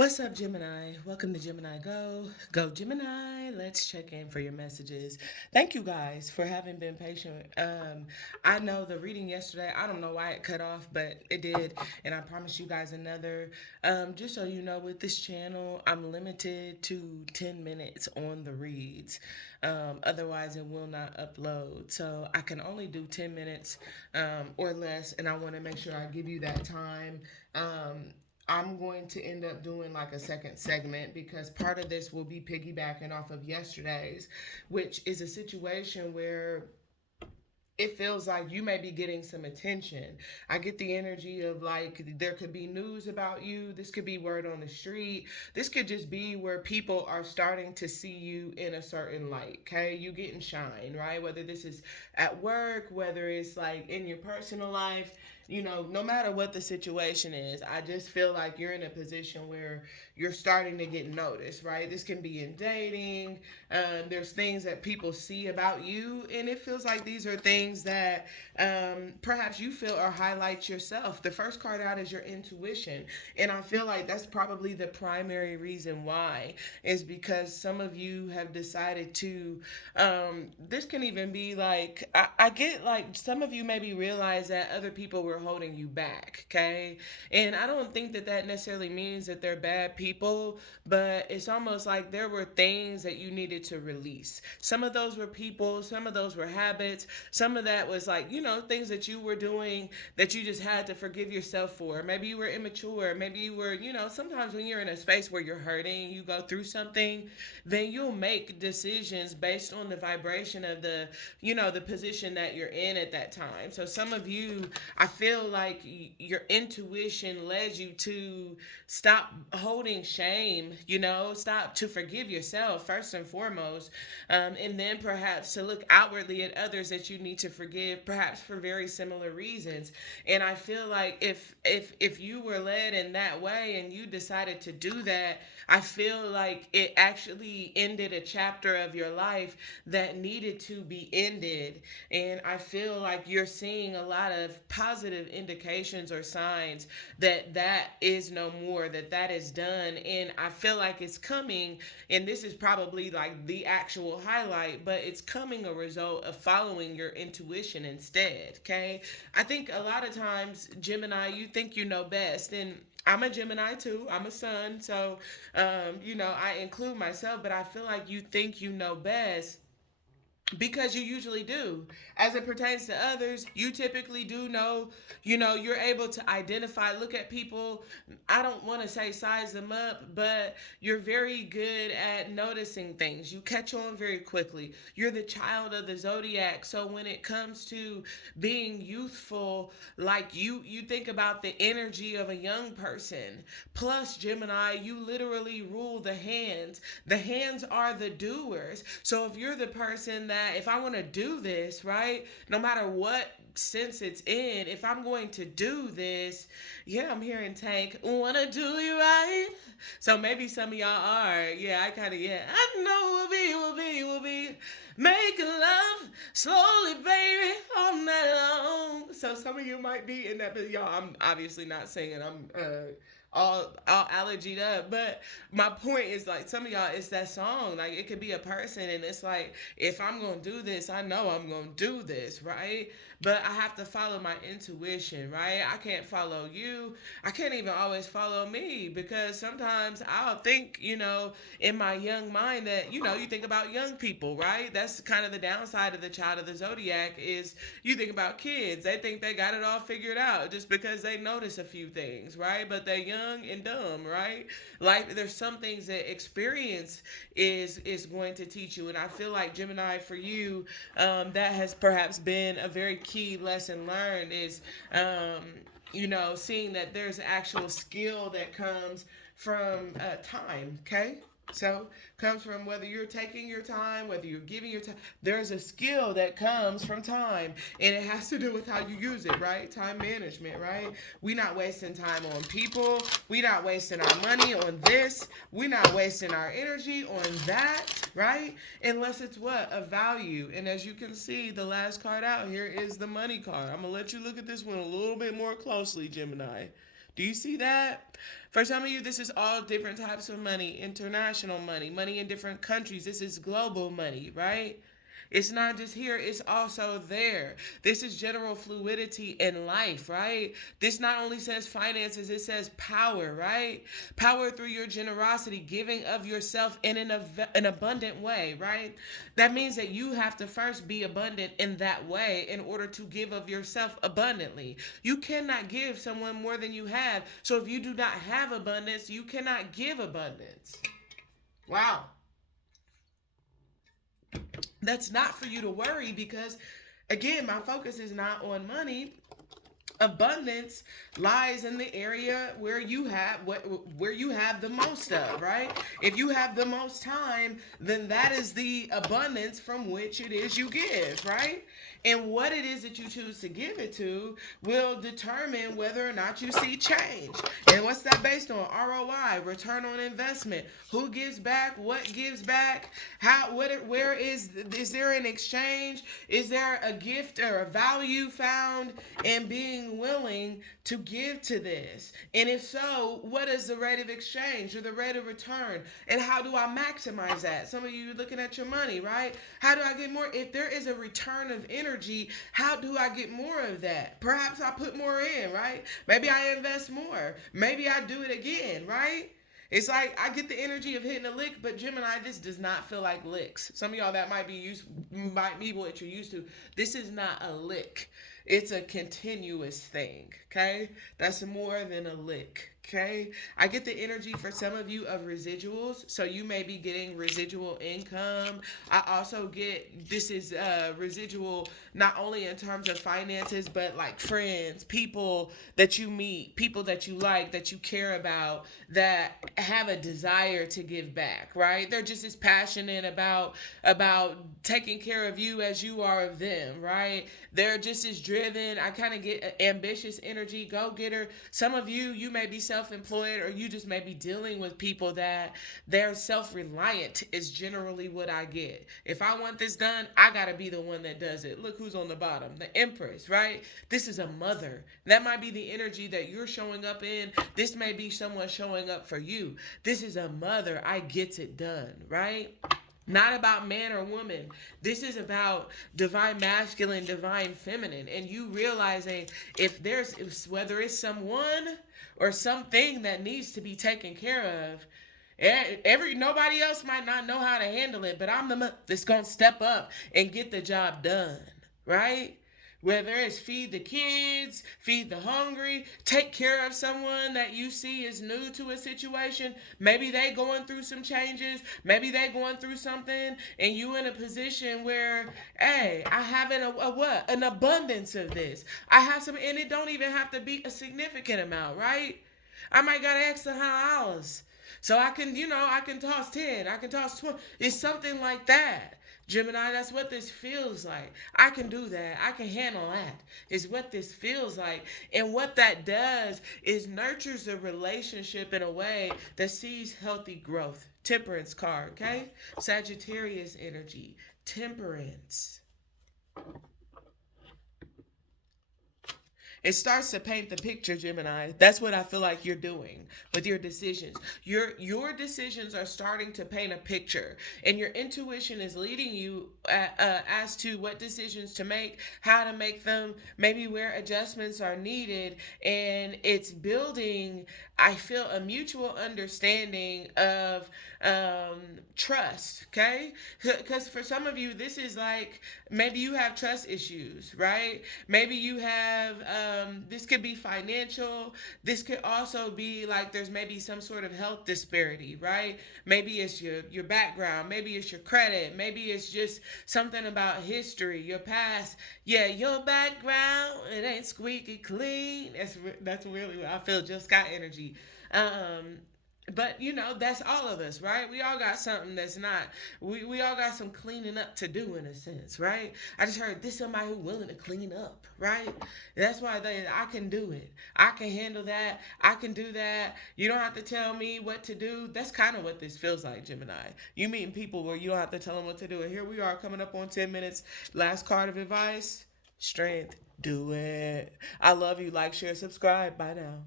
What's up, Gemini? Welcome to Gemini Go. Go, Gemini. Let's check in for your messages. Thank you guys for having been patient. I know the reading yesterday, I don't know why it cut off, but it did. And I promise you guys another. Just so you know, with this channel, I'm limited to 10 minutes on the reads. Otherwise, it will not upload. So I can only do 10 minutes or less. And I want to make sure I give you that time. I'm going to end up doing like a second segment because part of this will be piggybacking off of yesterday's, which is a situation where it feels like you may be getting some attention. I get the energy of like there could be news about you. This could be word on the street. This could just be where people are starting to see you in a certain light. Okay, you getting shine, right? Whether this is at work, whether it's like in your personal life, no matter what the situation is, I just feel like you're in a position where you're starting to get noticed, right? This can be in dating. There's things that people see about you, and it feels like these are things that perhaps you feel or highlight yourself. The first card out is your intuition, and I feel like that's probably the primary reason why is because some of you have decided to. This can even be like I get like some of you maybe realize that other people were holding you back, okay? And I don't think that that necessarily means that they're bad people, but it's almost like there were things that you needed to release. Some of those were people, some of those were habits, some of that was like, things that you were doing that you just had to forgive yourself for. Maybe you were immature, maybe you were, sometimes when you're in a space where you're hurting, you go through something, then you'll make decisions based on the vibration of the position that you're in at that time. So some of you, I feel like your intuition led you to stop holding shame, stop to forgive yourself first and foremost, and then perhaps to look outwardly at others that you need to forgive, perhaps for very similar reasons. And I feel like if you were led in that way and you decided to do that, I feel like it actually ended a chapter of your life that needed to be ended. And I feel like you're seeing a lot of positive indications or signs that that is no more, that that is done. And I feel like it's coming, and this is probably like the actual highlight, but it's coming a result of following your intuition instead, okay? I think a lot of times, Gemini, you think you know best, and I'm a Gemini too. I'm a sun, so I include myself. But I feel like you think you know best because you usually do. As it pertains to others, you typically do know, you're able to identify, look at people. I don't want to say size them up, but you're very good at noticing things. You catch on very quickly. You're the child of the zodiac. So when it comes to being youthful, like you think about the energy of a young person. Plus, Gemini, you literally rule the hands. The hands are the doers. So if you're the person that, if I want to do this, right, no matter what sense it's in, if I'm going to do this, yeah, I'm hearing Tank, wanna do you right. So maybe some of y'all are, yeah, I kind of, yeah, I know we'll be making love slowly, baby, all night long. So some of you might be in that, but y'all, I'm obviously not singing. I'm all allergied up. But my point is like some of y'all, it's that song. Like it could be a person, and it's like if I'm gonna do this, I know I'm gonna do this, right? But I have to follow my intuition, right? I can't follow you. I can't even always follow me because sometimes I'll think, in my young mind that, you think about young people, right? That's kind of the downside of the child of the zodiac is you think about kids. They think they got it all figured out just because they notice a few things, right? But they're young and dumb, right? Like there's some things that experience is going to teach you. And I feel like Gemini for you, that has perhaps been a very key lesson learned is seeing that there's actual skill that comes from time, okay? So comes from whether you're taking your time, whether you're giving your time. There's a skill that comes from time, and it has to do with how you use it, right? Time management, right? We not wasting time on people. We not wasting our money on this. We not wasting our energy on that, right? Unless it's what? A value. And as you can see, the last card out here is the money card. I'm gonna let you look at this one a little bit more closely, Gemini. Do you see that? For some of you, this is all different types of money, international money, money in different countries. This is global money, right? It's not just here, it's also there. This is general fluidity in life, right? This not only says finances, it says power, right? Power through your generosity, giving of yourself in an abundant way, right? That means that you have to first be abundant in that way in order to give of yourself abundantly. You cannot give someone more than you have. So if you do not have abundance, you cannot give abundance. Wow. That's not for you to worry because, again, my focus is not on money. Abundance lies in the area where you have where you have the most of, right? If you have the most time, then that is the abundance from which it is you give, right? And what it is that you choose to give it to will determine whether or not you see change. And what's that based on? ROI, return on investment. Who gives back? What gives back? How? What? Where is there an exchange? Is there a gift or a value found in being willing to give to this? And if so, what is the rate of exchange or the rate of return? And how do I maximize that? Some of you are looking at your money, right? How do I get more? If there is a return of energy, how do I get more of that? Perhaps I put more in, right? Maybe I invest more. Maybe I do it again, right? It's like I get the energy of hitting a lick, but Gemini, this does not feel like licks. Some of y'all that might be what you're used to. This is not a lick. It's a continuous thing. Okay, that's more than a lick. Okay, I get the energy for some of you of residuals, so you may be getting residual income. I also get this is residual not only in terms of finances, but like friends, people that you meet, people that you like, that you care about, that have a desire to give back. Right? They're just as passionate about taking care of you as you are of them. Right? They're just as driven. I kind of get ambitious energy, go getter. Some of you, you may be self-employed, or you just may be dealing with people that they're self-reliant is generally what I get. If I want this done, I gotta be the one that does it. Look who's on the bottom, the Empress, right? This is a mother. That might be the energy that you're showing up in. This may be someone showing up for you. This is a mother. I gets it done, right? Not about man or woman. This is about divine masculine, divine feminine. And you realizing whether it's someone or something that needs to be taken care of, nobody else might not know how to handle it, but I'm the that's gonna step up and get the job done, right? Whether it's feed the kids, feed the hungry, take care of someone that you see is new to a situation. Maybe they going through some changes. Maybe they going through something, and you in a position where, hey, I have an abundance of this. I have some, and it don't even have to be a significant amount, right? I might got an extra $100. So I can toss 10, I can toss 20. It's something like that. Gemini, that's what this feels like. I can do that. I can handle that. Is what this feels like. And what that does is nurtures a relationship in a way that sees healthy growth. Temperance card, okay? Sagittarius energy. Temperance. It starts to paint the picture, Gemini. That's what I feel like you're doing with your decisions. Your decisions are starting to paint a picture, and your intuition is leading you as to what decisions to make, how to make them, maybe where adjustments are needed, and it's building, I feel, a mutual understanding of trust, okay? Because for some of you, this is like maybe you have trust issues, right? Maybe you have this could be financial. This could also be like there's maybe some sort of health disparity, right? Maybe it's your background, maybe it's your credit, maybe it's just something about history, your past. Yeah, your background, it ain't squeaky clean. That's really what I feel. Just got energy. But that's all of us, right? We all got something that's not. We all got some cleaning up to do in a sense, right? I just heard this somebody who's willing to clean up, right? That's why I can do it. I can handle that. I can do that. You don't have to tell me what to do. That's kind of what this feels like, Gemini. You meeting people where you don't have to tell them what to do. And here we are coming up on 10 minutes. Last card of advice: strength. Do it. I love you. Like, share, subscribe. Bye now.